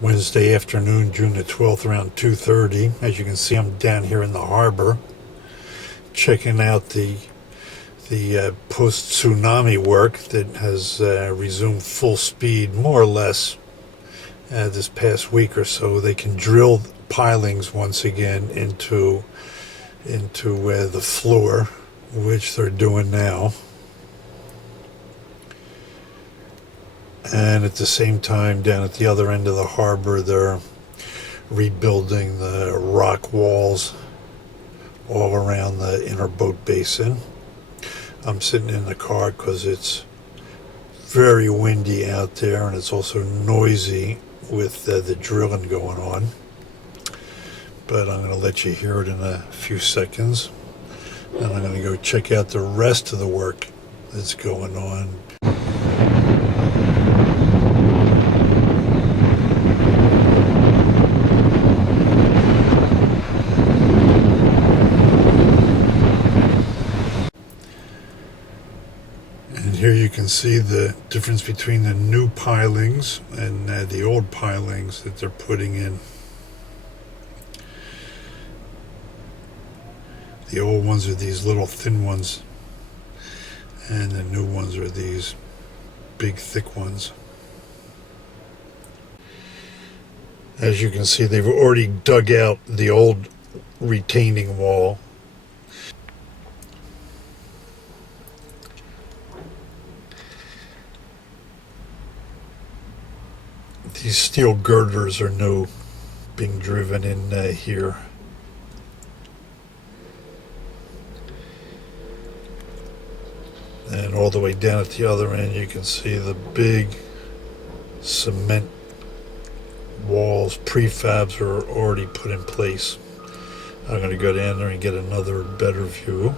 Wednesday afternoon, June the 12th, around 2:30. As you can see, I'm down here in the harbor checking out the post-tsunami work that has resumed full speed, more or less, this past week or so. They can drill pilings once again into the floor, which they're doing now. And at the same time, down at the other end of the harbor, they're rebuilding the rock walls all around the inner boat basin. I'm sitting in the car because it's very windy out there, and it's also noisy with the drilling going on. But I'm going to let you hear it in a few seconds. And I'm going to go check out the rest of the work that's going on. And here you can see the difference between the new pilings and the old pilings that they're putting in. The old ones are these little thin ones, and the new ones are these big thick ones. As you can see, they've already dug out the old retaining wall. These steel girders are new, being driven in here. And all the way down at the other end, you can see the big cement walls, prefabs are already put in place. I'm going to go down there and get another better view.